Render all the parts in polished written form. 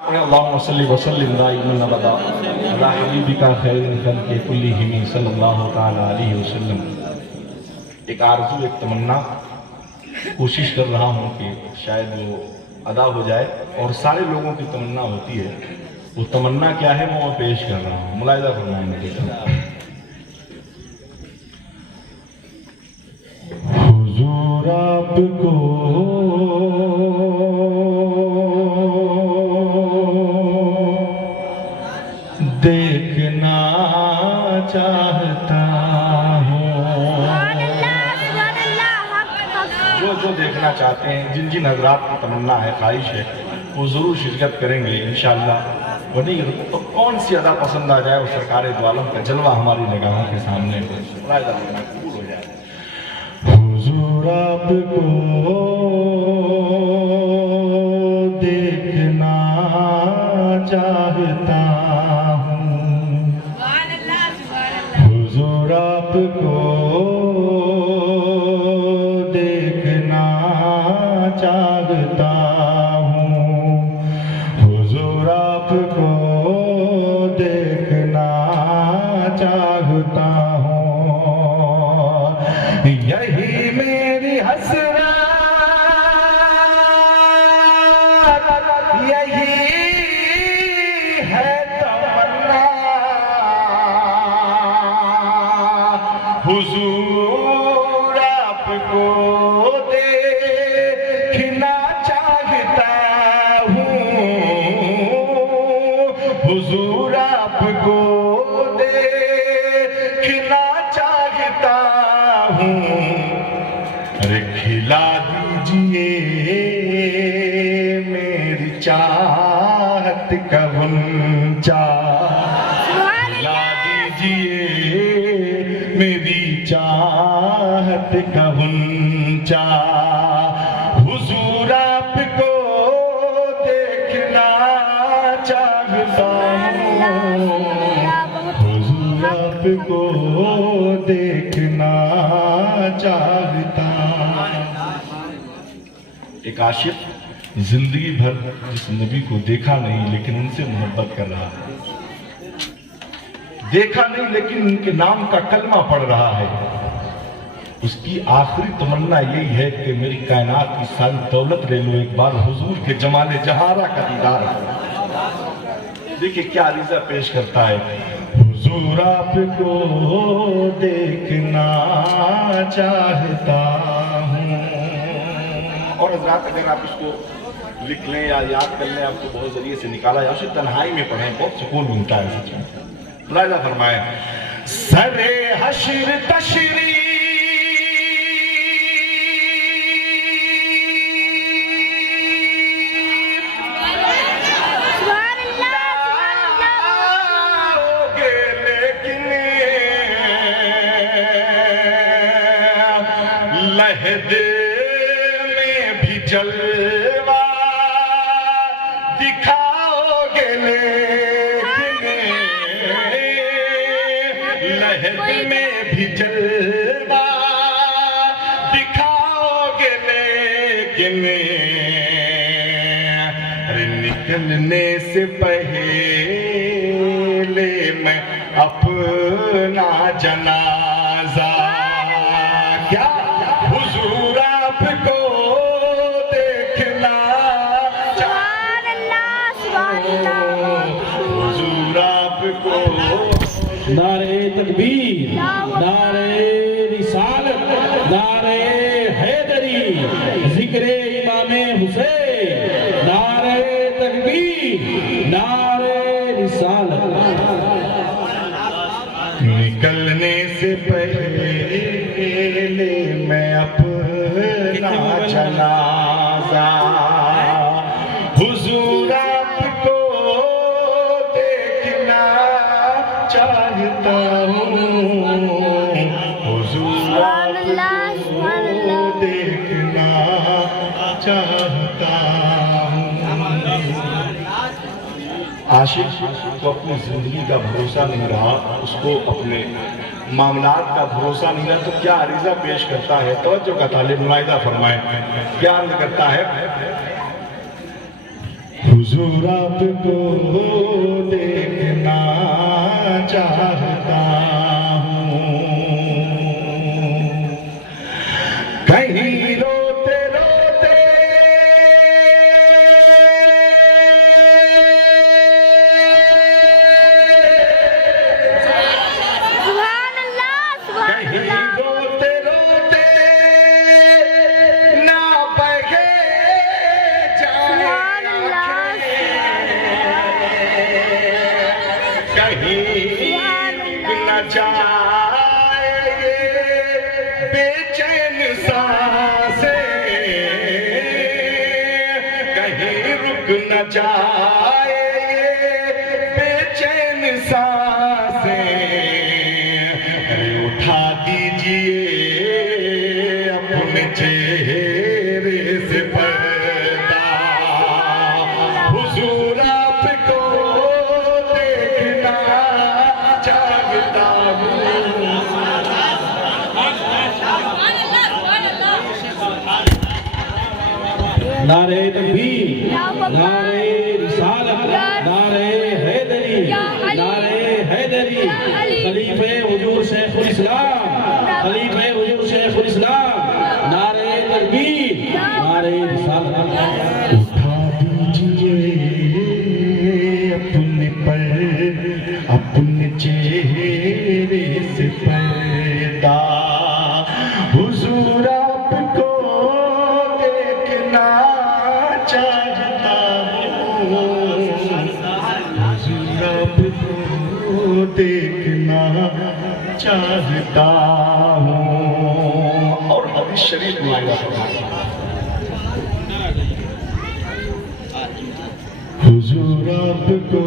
اللهم صل وسلم دائما ابدا علی حبیبک خیر الخلق کلہم صلی اللہ تعالی علیہ وسلم۔ ایک آرزو، ایک تمنا کوشش کر رہا ہوں کہ شاید وہ ادا ہو جائے، اور سارے لوگوں کی تمنا ہوتی ہے۔ وہ تمنا کیا ہے وہ پیش کر رہا ہوں، ملاحظہ فرمائیں میرے ساتھ۔ حضور آپ کو دیکھنا چاہتا ہوں، جو دیکھنا چاہتے ہیں، جن جن حضرات کی تمنا ہے، خواہش ہے، وہ ضرور شرکت کریں گے انشاءاللہ۔ وہ نہیں تو کون سی ادا پسند آ جائے، وہ سرکار دو عالم کا جلوہ ہماری نگاہوں کے سامنے قبول ہو جائے۔ حضور آپ کو دیکھنا چاہتا ہوں، حضور آپ کو دیکھنا چاہتا ہوں، حضور آپ کو دیکھنا چاہتا ہوں، یہی میری حسرت، یہی ہے تمنا، حضور آپ کو دیکھنا چاہتا ہوں، حضور آپ کو دیکھنا چاہتا ہوں، ارے کھلا دیجئے میری چاہت کا غنچہ، کھلا دیجئے میری چاہت کا غنچہ، حضور آپ کو دیکھنا چاہتا ہوں، حضور آپ کو دیکھنا چاہتا ہوں۔ ایک عاشق زندگی بھر جس نبی کو دیکھا نہیں لیکن ان سے محبت کر رہا ہے، دیکھا نہیں لیکن ان کے نام کا کلمہ پڑھ رہا ہے، اس کی آخری تمنا یہی ہے کہ میری کائنات کی ساری دولت لے لو، ایک بار حضور کے جمال جہارہ کا دیدار کرو۔ دیکھیں کیا عریضہ پیش کرتا ہے، حضور آپ کو دیکھنا چاہتا ہوں۔ اور حضرات اگر آپ اس کو لکھ لیں یا یاد کر لیں، آپ کو بہت ذریعے سے نکالا جائے، اسے تنہائی میں پڑھیں، بہت سکون ملتا ہے سچ میں۔ ملاحظہ فرمائیں، سر حشر تشریف لہد میں بھی جلوہ دکھاؤ گے، لیکن لہد میں بھی جلوہ دکھاؤ گے، لیکن نکلنے سے پہلے میں اپنا جنازہ کیا حضور آپ کو دیکھنا چاہتا ہوں، حضور آپ کو۔ نعرہ تکبیر، نعرہ رسالت، نعرہ حیدری، ذکر امام حسین، نعرہ تکبیر، نعرہ رسالت۔ نکلنے سے پہلے میں اپنا جنازہ حضور آپ کو دیکھنا چاہتا ہوں، حضور آپ کو دیکھنا چاہتا ہوں۔ عاشق کو اپنی زندگی کا بھروسہ نہیں رہا، اس کو اپنے معاملات کا بھروسہ نہیں رہا، تو کیا عریضہ پیش کرتا ہے؟ توجہ کا طالب ملاحظہ فرمائیں، کیا عرض کرتا ہے؟ حضور حضور آپ کو دیکھنا چاہتا ہوں، کہیں روتے روتے سبحان اللہ سبحان کہیں اللہ روتے روتے نہ بہے سبحان اللہ کہیں نہ جائے بے چین سانسیں، کہیں رک نہ جائے بے چین سانسیں، اٹھا دیجئے اپنے چہرے سے پردہ، حضور آپ کو دیکھنا چاہتا ہوں۔ نعرہ تکبیر، نعرہ رسالت، نعرہ حیدری، نعرہ حیدری، خلیفہ حضور شیخ الاسلام، خلیفہ حضور شیخ الاسلام، نعرہ تکبیر، نعرہ رسالت۔ اٹھا دیجئے اپنے پر اپنے چہرے سے پردہ، حضور آپ کو دیکھنا چاہتا ہوں، حضور آپ کو دیکھنا چاہتا ہوں۔ اور حدیث شریف میں آیا ہے، حضور آپ کو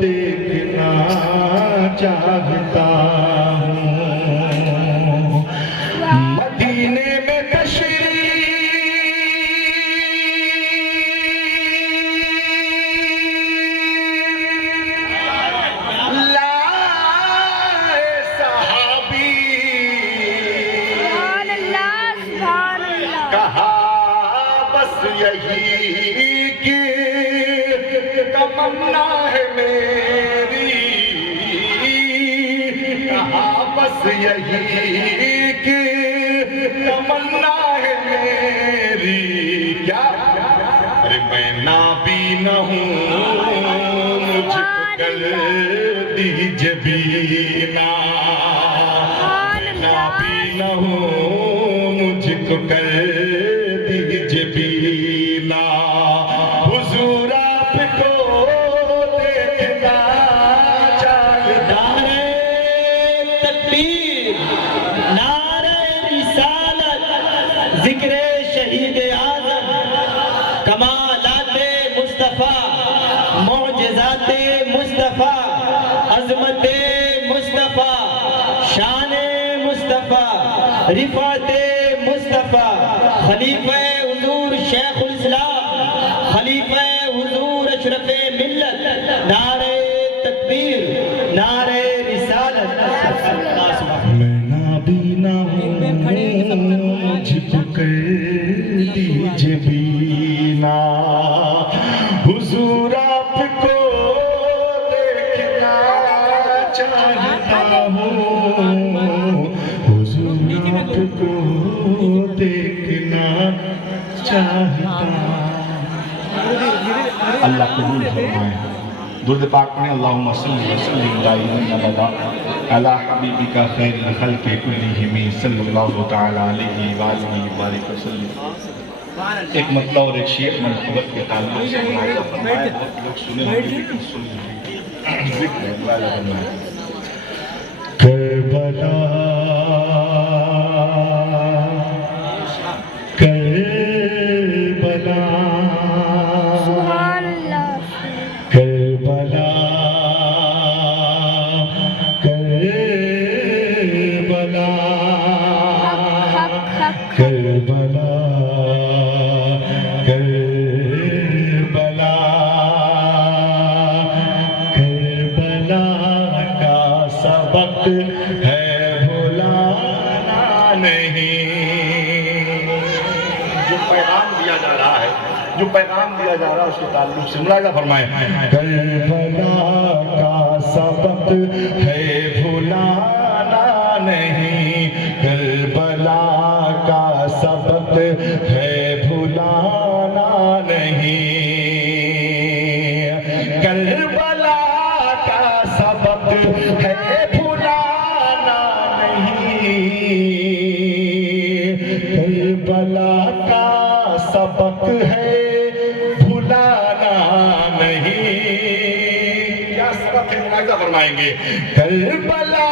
دیکھنا چاہتا ہوں، مدینے میں تشریف لائے صحابی، سبحان اللہ سبحان اللہ کہا بس یہی کی تمنا ہے میری، کہا بس یہی کی تمنا ہے میری، کیا ارے میں نابینا ہوں مجھ کو کر دیجئے بینا، میں نابینا ہوں مجھ کو کر دیجئے بینا، حضور آپ کو دیکھنا چاہتا ہوں۔ نعرہ تکبیر، نعرہ رسالت، ذکر شہید اعظم، کمالات مصطفیٰ، معجزات مصطفیٰ، عظمت مصطفیٰ، شان مصطفیٰ، رفعت مصطفیٰ، خلیفہ حضور شیخ الاسلام، خلیفہ حضور اشرف ملت، نعرہ تکبیر، نعرہ رسالت۔ میں نابینا ہوں مجھ کو کر دیجئے بینا، حضور آپ کو دیکھنا چاہتا ہوں، حضور آپ کو دیکھنا چاہتا ہوں۔ اللہ قبول فرمائے۔ درود پاک پڑھیں، اللہم صلی وسلم دائما ابدا علی حبیبک خیر الخلق کلہم صلی اللہ تعالی علیہ وآلہ وبارک وسلم۔ ایک مطلع اور ایک شیخ منقبت کے تعلق سے فرمایا، بہت لوگ سنے ہوں گے لیکن سن لیں، ذکر ہے والا فرمایا، کربلا کربلا سبحان اللہ کربلا کربلا حق حق کربلا کربلا کربلا کا سبق ہے وہ پیغام دیا جا رہا ہے اس کے تعلق سے ملاحظہ فرمائیں کربلا کا سبق ہے بھلانا نہیں کربلا کا سبق ہے بھلانا نہیں کربلا کا سبق ہے بھلانا نہیں کربلا کا سبق ہے بھلانا نہیں کیا سبق ہے ملاحظہ فرمائیں گے کربلا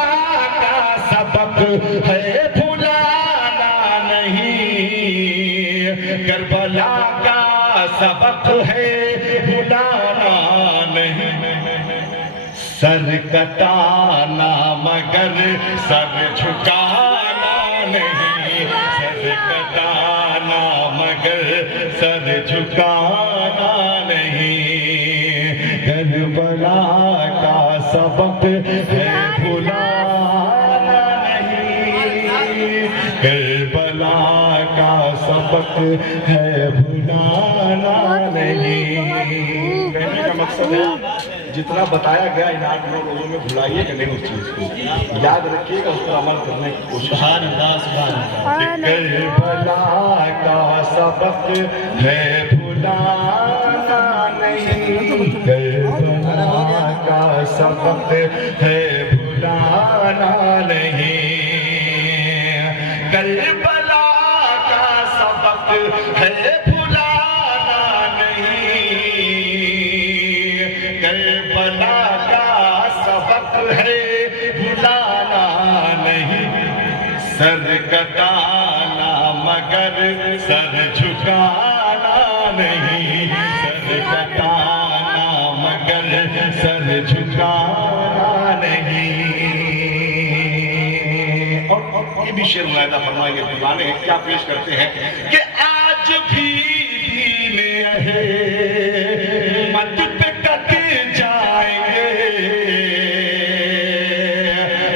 کا سبق ہے بھلانا نہیں کربلا کا سبق ہے بھلانا نہیں سر کٹانا مگر سر جھکانا نہیں سر کٹانا مگر سر جھکانا نہیں کربلا کا سبق ہے بھلانا نہیں کربلا کا سبق ہے بھلانا نہیں کہنے کا مقصد ہے جتنا بتایا گیا ان 8-9 روزوں میں بھلائیے کہ نہیں اس چیز کو یاد رکھیے گا اس پر عمل کرنے کی کوشش سبحان اللہ سبحان اللہ کربلا کا سبق ہے بھلانا نہیں کربلا کا سبق ہے بھلانا نہیں کربلا کا سبق ہے بھلانا نہیں کربلا کا سبق ہے بھلانا نہیں سر کٹانا مگر سر جھکانا نہیں سر کٹانا مگر سر جھکانا نہیں اور یہ بھی شعر ملاحظہ فرمائیں گے دیوانے ہیں کیا پیش کرتے ہیں کہ آج بھی دین احمد پہ کٹ جائیں گے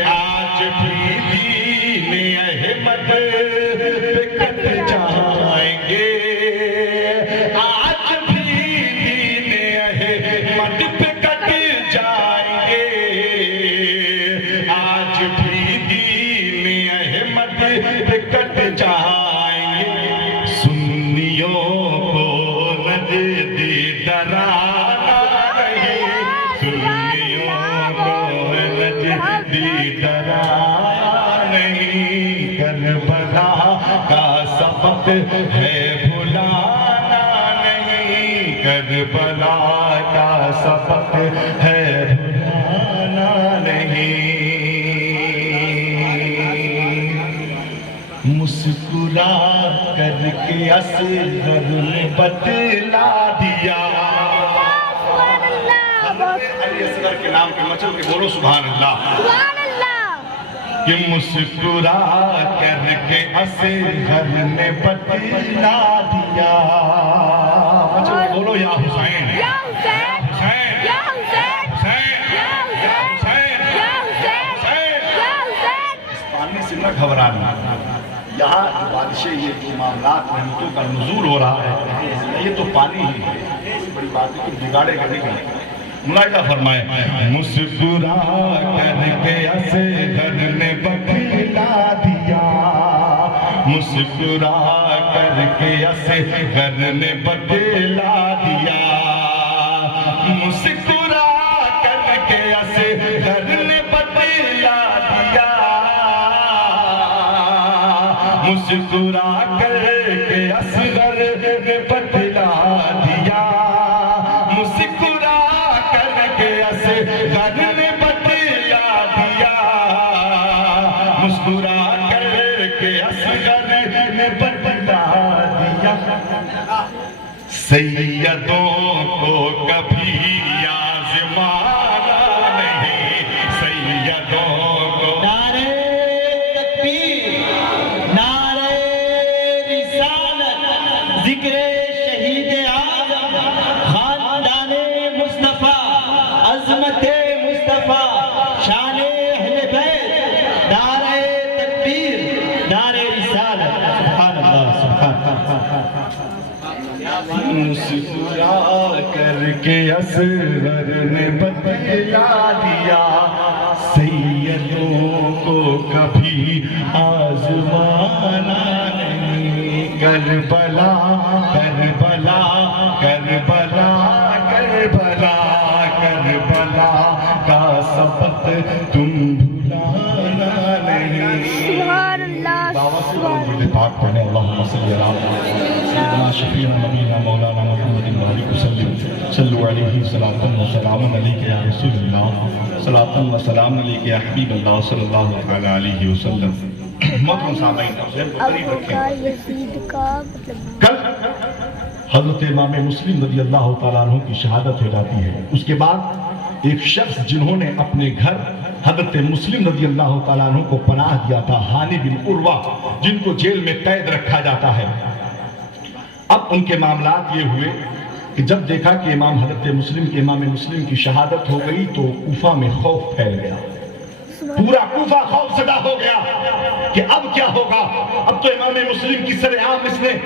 آج بھی دین احمد پہ کٹ جائیں گے آج بھی دین احمد پہ کٹ جائیں گے آج بھی دین احمد پہ کٹ جائیں گے سنیوں کو نجدی ڈرانا نہیں سنیوں کو نجدی ڈرانا نہیں کربلا کا سبق ہے بھلانا نہیں کربلا کا سبق ہے بھلانا نہیں مسکرا کر کے اصغر نے بتلا دیا سبحان اللہ علی اصغر کے نام کے مچل کے بولو سبحان اللہ سبحان اللہ کہ مسکرا کر کے اصغر نے بتلا دیا مچل کے بولو یا حسین یا حسین حسین یا حسین حسین یا حسین یا حسین یا حسین پانی سے نہ گھبرانا یہاں جو بادشاہ یہ جو معاملات رحمتوں کا نزول ہو رہا ہے یہ تو پانی ہی ہے کوئی بڑی بات ہے کہ بگاڑے گا نہیں ملاحظہ فرمائے مسکرا کر کے اصغر نے بتلا دیا مسکرا کر کے اصغر نے بتلا دیا مسکرا کر کے اصغر نے بتلا دیا مسکرا کر کے اصغر نے بتلا دیا مسکرا کر کے اصغر نے بتلا دیا مسکرا کر کے اصغر نے بتلا دیا سیدوں کو کبھی آزمانا نہیں سیدوں کو نعرہ تکبیر نعرہ رسالت ذکر شہید اعظم خاندان مصطفیٰ عظمت مصطفیٰ شان اہل بیت نعرہ تکبیر نعرہ رسالت سبحان اللہ سبحان اللہ مسکرا کر کے اصغر نے بتلا دیا سیدوں کو کبھی آزمانا نہیں کربلا کربلا کربلا کربلا کربلا کا سبق تم بھلانا نہیں سبحان اللہ دعوت سے سبحان درود پاک پڑھیں اللہم صلی علی سیدنا شفیعنا نبینا مولانا محمد وعلیہ وسلم صلو علیہ صلاۃ و سلام علیک یا رسول اللہ صلاۃ و سلام علیک یا حبیب اللہ صلی اللہ تعالی علیہ وسلم. محترم سامعین حسین کو قریب ابو کا رکھیں. یزید کا مطلب کل حضرت امام مسلم رضی اللہ تعالیٰ عنہ کی شہادت ہو جاتی ہے. اس کے بعد ایک شخص جنہوں نے اپنے گھر حضرت مسلم رضی اللہ تعالیٰ عنہ کو پناہ دیا تھا ہانی بن عروہ جن کو جیل میں قید رکھا جاتا ہے. اب ان کے معاملات یہ ہوئے کہ جب دیکھا کہ حضرت امام مسلم کی شہادت ہو گئی تو کوفہ میں خوف پھیل گیا. پورا کوفہ خوف زدہ ہو گیا کہ اب کیا ہوگا. اب تو امام مسلم کی سر عام اس نے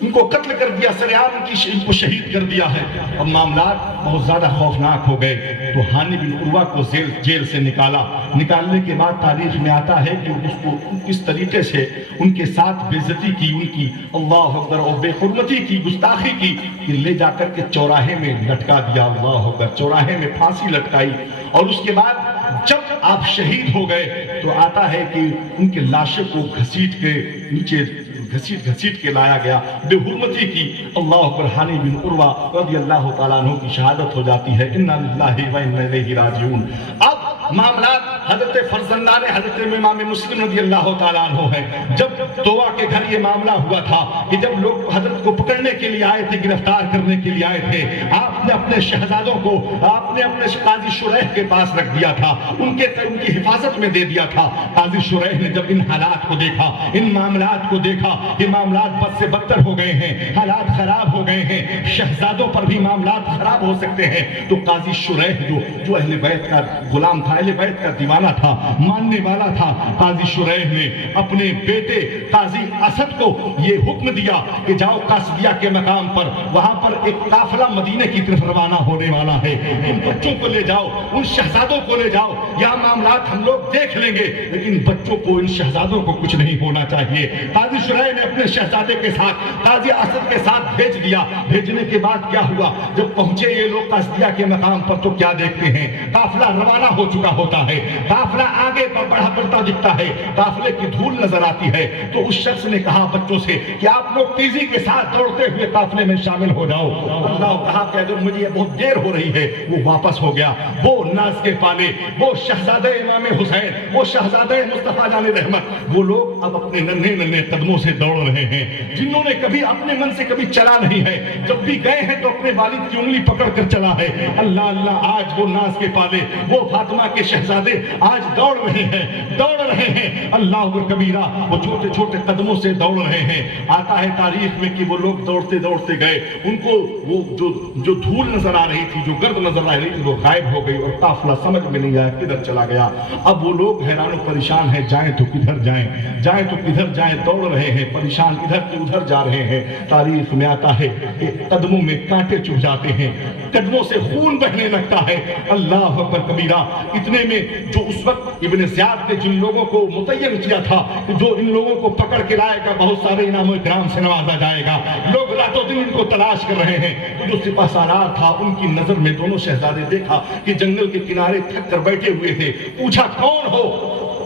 ان کو قتل کر دیا, سر عام ان کو شہید کر دیا ہے. اب معاملات بہت زیادہ خوفناک ہو گئے تو ہانی بن عروہ کو جیل سے نکالنے کے بعد تاریخ میں آتا ہے کہ اس کو کس طریقے سے ان کے ساتھ بے عزتی کی, ان کی اللہ اکبر اور بے حرمتی کی, گستاخی کی, کہ لے جا کر کے چوراہے میں لٹکا دیا. اللہ اکبر, چوراہے میں پھانسی لٹکائی. اور اس کے بعد جب آپ شہید ہو گئے تو آتا ہے کہ ان کے لاشوں کو گھسیٹ کے نیچے گھسیٹ کے لایا گیا, بے حرمتی کی. اللہ اکبر, ہانی بن عروہ رضی اللہ تعالیٰ عنہ کی شہادت ہو جاتی ہے. انا للہ و انا الیہ راجعون. اب معاملات حضرت فرزندان حضرت امام مسلم رضی اللہ تعالیٰ عنہ ہے. جب طوع کے گھر یہ معاملہ ہوا تھا کہ جب لوگ حضرت کو پکڑنے کے لیے آئے تھے, گرفتار کرنے کے لیے آئے تھے, آپ نے اپنے شہزادوں کو آپ نے اپنے قاضی شریح کے پاس رکھ دیا تھا, ان کی حفاظت میں دے دیا تھا. قاضی شریح نے جب ان حالات کو دیکھا, ان معاملات کو دیکھا, یہ معاملات بد سے بدتر ہو گئے ہیں, حالات خراب ہو گئے ہیں, شہزادوں پر بھی معاملات خراب ہو سکتے ہیں, تو قاضی شریح جو اہل بیت کا غلام تھا, اہل بیت کا دیوانہ تھا, ماننے والا تھا, قاضی شریح نے اپنے بیٹے قاضی اسد کو یہ حکم دیا کہ جاؤ قاصدیہ کے مقام پر, وہاں پر ایک قافلہ مدینے کی طرف روانہ ہونے والا ہے, ان بچوں کو لے جاؤ, ان شہزادوں کو لے جاؤ, یہ معاملات ہم لوگ دیکھ لیں گے, لیکن بچوں کو, ان شہزادوں کو کچھ نہیں ہونا چاہیے. قاضی شریح نے اپنے شہزادے کے ساتھ قاضی اسد کے ساتھ بھیج دیا. بھیجنے کے بعد کیا ہوا, جب پہنچے یہ لوگ قاصدیہ کے مقام پر تو کیا دیکھتے ہیں, قافلہ روانہ ہو چکا ہوتا ہے, قافلہ آگے بڑھتا دکھتا ہے, قافلے کی دھول نظر آتی ہے. تو اس شخص نے کہا بچوں سے کہ آپ لوگ تیزی کے ساتھ دوڑتے ہوئے قافلے میں شامل ہو جاؤ. اللہ کہا کہ اگر مجھے بہت دیر ہو رہی ہے. وہ واپس ہو گیا. وہ ناز کے پالے, وہ شہزادہ امام حسین, وہ شہزادہ مصطفیٰ جان رحمت, وہ لوگ اب اپنے ننھے قدموں سے دوڑ رہے ہیں, جنہوں نے کبھی اپنے من سے کبھی چلا نہیں ہے, جب بھی گئے ہیں تو اپنے والد کی انگلی پکڑ کر چلا ہے. اللہ اللہ, آج وہ ناز کے پالے, وہ فاطمہ کے شہزادے آج دوڑ رہے ہیں. اللہ اکبر کبیرہ, وہ چھوٹے چھوٹے قدموں سے دوڑ رہے ہیں. آتا ہے تاریخ میں کہ وہ لوگ دوڑتے دوڑتے گئے, ان کو وہ جو دھول نظر آ رہی تھی, جو گرد نظر آ رہی تھی, وہ غائب ہو گئی اور قافلہ سمجھ میں نہیں آیا کدھر چلا گیا. اب وہ لوگ حیران و پریشان ہیں, جائیں تو کدھر جائیں, جائیں تو کدھر جائیں, دوڑ رہے ہیں, پریشان ادھر سے ادھر جا رہے ہیں. تاریخ میں آتا ہے کہ قدموں میں کانٹے چبھ جاتے ہیں, قدموں سے خون بہنے لگتا ہے. اللہ اکبر کبیرہ. اتنے میں جو اس وقت ابن زیاد نے جن لوگوں کو متعین کیا تھا کہ جو ان لوگوں کو پکڑ کے لائے گا, بہت سارے انعام و اکرام سے نوازا جائے گا, لوگ راتوں دن ان کو تلاش کر رہے ہیں. جو سپہ سالار تھا, ان کی نظر میں دونوں شہزادے دیکھا کہ جنگل کے کنارے تھک کر بیٹھے ہوئے تھے. پوچھا کون ہو,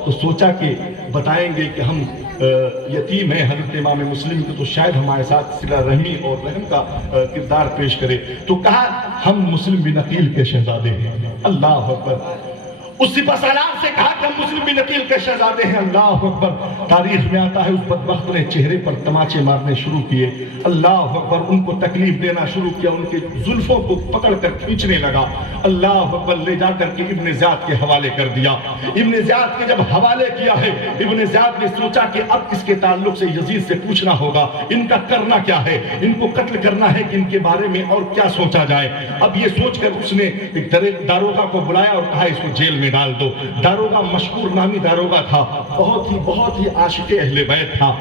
تو سوچا کہ بتائیں گے کہ ہم یتیم ہیں حضرت امام مسلم کے, تو شاید ہمارے ساتھ صلہ رحمی اور رحم کا کردار پیش کرے. تو کہا ہم مسلم بن عقیل کے شہزادے ہیں. اللہ اکبر. اس سپہ سالار سے کہا کہ ہم مسلم بن عقیل کے شہزادے ہیں. اللہ اکبر. تاریخ میں آتا ہے اس بدبخت نے چہرے پر تماچے مارنے شروع کیے. اللہ اکبر. ان کو تکلیف دینا شروع کیا, ان کے زلفوں کو پکڑ کر کھینچنے لگا. اللہ اکبر. لے جا کر کے ابن زیاد کے حوالے کر دیا. ابن زیاد کے جب حوالے کیا ہے, ابن زیاد نے سوچا کہ اب اس کے تعلق سے یزید سے پوچھنا ہوگا, ان کا کرنا کیا ہے, ان کو قتل کرنا ہے کہ ان کے بارے میں اور کیا سوچا جائے. اب یہ سوچ کر اس نے ایک داروغہ کو بلایا اور کہا اس کو جیل میں ڈال دو. داروغہ مشہور نامی داروغہ تھا, بہت ہی عاشق اہل بیت تھا.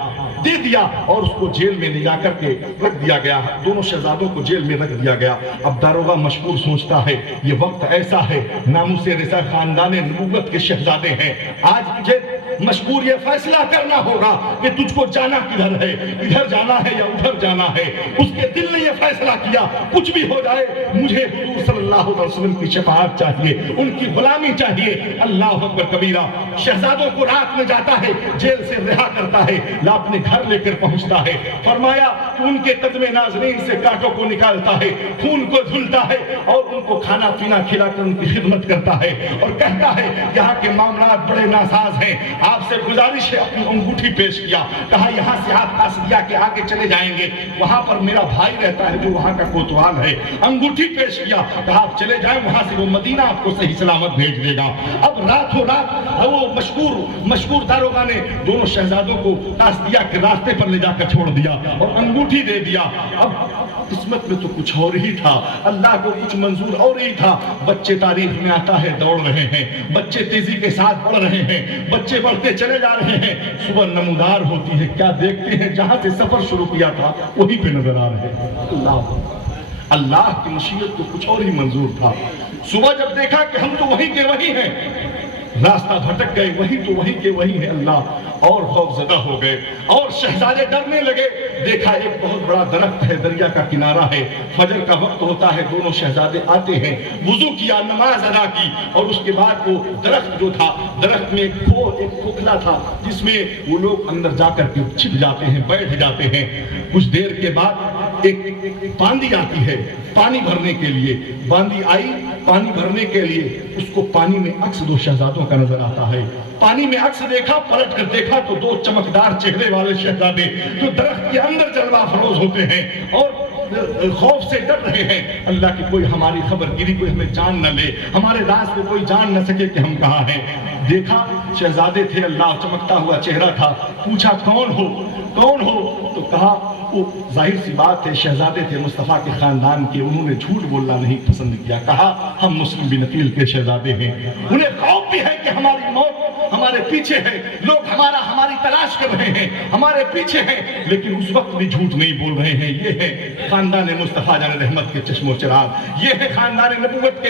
دے دیا اور اس کو جیل میں لے جا کر کے رکھ دیا گیا. دونوں شہزادوں کو جیل میں رکھ دیا گیا. اب داروغہ مشکور سوچتا ہے یہ وقت ایسا ہے، ناموس رسا خاندان نبوت کے شہزادے ہیں، آج مجھے مشکور یہ فیصلہ کرنا ہوگا کہ تجھ کو جانا کدھر ہے، ادھر جانا ہے یا ادھر جانا ہے. اس کے دل نے یہ فیصلہ کیا کچھ بھی ہو جائے مجھے حضور صلی اللہ علیہ وسلم کی شفاعت چاہیے، ان کی غلامی چاہیے. اللہ اکبر کبیرہ. شہزادوں کو رات میں جاتا ہے، جیل سے رہا کرتا ہے، اپنے گھر لے کر پہنچتا ہے. فرمایا کہ ان کے قدم ناظرین سے کانٹوں کو نکالتا ہے، خون کو دھلتا ہے اور ان کو کھانا پینا کھلا کر ان کی خدمت کرتا ہے اور کہتا ہے یہاں کے معاملات بڑے ناساز ہیں، آپ سے گزارش ہے. اپنی انگوٹھی پیش کیا، کہا یہاں سے آپ قاصدیہ کے آگے چلے جائیں گے، وہاں پر میرا بھائی رہتا ہے جو وہاں کا کوتوال ہے. انگوٹھی پیش کیا، کہا آپ چلے جائیں، وہاں سے وہ مدینہ آپ کو صحیح سلامت بھیج دے گا. اب رات ہو رات وہ مشکور داروغہ نے دونوں شہزادوں کو قاصدیہ کے راستے پر لے جا کر چھوڑ دیا اور انگوٹھی دے دیا. اب قسمت میں تو کچھ اور ہی تھا، اللہ کو کچھ منظور اور ہی تھا. بچے تاریخ میں آتا ہے دوڑ رہے ہیں، بچے تیزی کے ساتھ بڑھ رہے ہیں، بچے بڑھتے چلے جا رہے ہیں. صبح نمودار ہوتی ہے، کیا دیکھتے ہیں جہاں سے سفر شروع کیا تھا وہیں پہ نظر آ رہے ہیں. اللہ کی مشیت کو کچھ اور ہی منظور تھا. صبح جب دیکھا کہ ہم تو وہیں کے وہیں ہیں، راستہ بھٹک گئے، وہی تو وہی کے وہی ہے اللہ، اور خوف زدہ ہو گئے اور شہزادے ڈرنے لگے. دیکھا ایک بہت بڑا درخت ہے، دریا کا کنارہ ہے، فجر کا وقت ہوتا ہے، دونوں شہزادے آتے ہیں، وضو کیا، نماز ادا کی اور اس کے بعد وہ درخت جو تھا، درخت میں ایک کھوکھلا تھا جس میں وہ لوگ اندر جا کر کے چھپ جاتے ہیں، بیٹھ جاتے ہیں. کچھ دیر کے بعد ایک باندی آتی ہے پانی بھرنے کے لیے. باندی آئی پانی بھرنے کے لیے، اس کو پانی میں عکس دو شہزادوں کا نظر آتا ہے. پانی میں عکس دیکھا، پلٹ کر دیکھا تو دو چمکدار چہرے والے شہزادے جو درخت کے اندر جلوہ افروز ہوتے ہیں اور خوف سے ڈر رہے ہیں. اللہ کی کوئی ہماری خبر گیری، کوئی ہمیں جان نہ لے، ہمارے راز کو کوئی جان نہ سکے کہ ہم کہاں ہیں. دیکھا شہزادے تھے، اللہ چمکتا ہوا چہرہ تھا. پوچھا کون ہو تو کہا وہ ظاہر سی بات ہے شہزادے تھے مصطفیٰ کے خاندان کے، انہوں نے جھوٹ بولنا نہیں پسند کیا. کہا ہم مسلم بن عقیل کے شہزادے ہیں. انہیں خوف بھی ہے کہ ہماری موت ہمارے پیچھے ہے، لوگ ہماری تلاش کر رہے ہیں، ہمارے پیچھے ہیں، لیکن اس وقت بھی جھوٹ نہیں بول رہے ہیں. یہ ہے خاندان مصطفیٰ جان رحمت کے چشم و چراغ، یہ ہے خاندان نبوت کے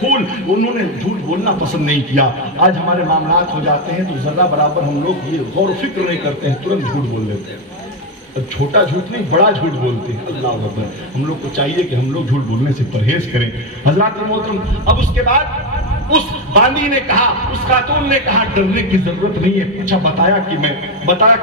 پھول. انہوں نے جھوٹ بولنا پسند نہیں کیا. آج ہمارے معاملات ہو جاتے ہیں تو ذرہ برابر ہم لوگ یہ غور و فکر نہیں کرتے ہیں، ترنت جھوٹ بول لیتے ہیں. چھوٹا جھوٹ نہیں، بڑا جھوٹ بولتے ہیں. اللہ اکبر. ہم لوگ کو چاہیے کہ ہم لوگ جھوٹ بولنے سے پرہیز کریں. حضرات محترم، اب اس کے بعد اس باندی نے کہا، اس خاتون نے کہا ڈرنے کی ضرورت نہیں ہے. پوچھا بتایا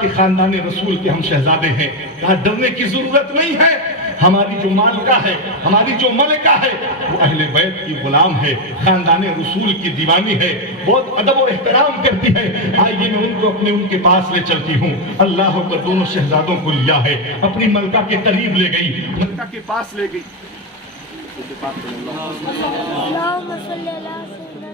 کہ خاندان رسول کے ہم شہزادے ہیں. کہا ڈرنے کی ضرورت نہیں ہے، ہماری جو مالکہ ہے، ہماری جو ملکہ ہے وہ اہل بیت کی غلام ہے، خاندان رسول کی دیوانی ہے، بہت ادب و احترام کرتی ہے. آئیے میں ان کو ان کے پاس لے چلتی ہوں. اللہ پر دونوں شہزادوں کو لیا ہے، اپنی ملکہ کے قریب لے گئی، ملکہ کے پاس لے گئی. اللهم صل على سيدنا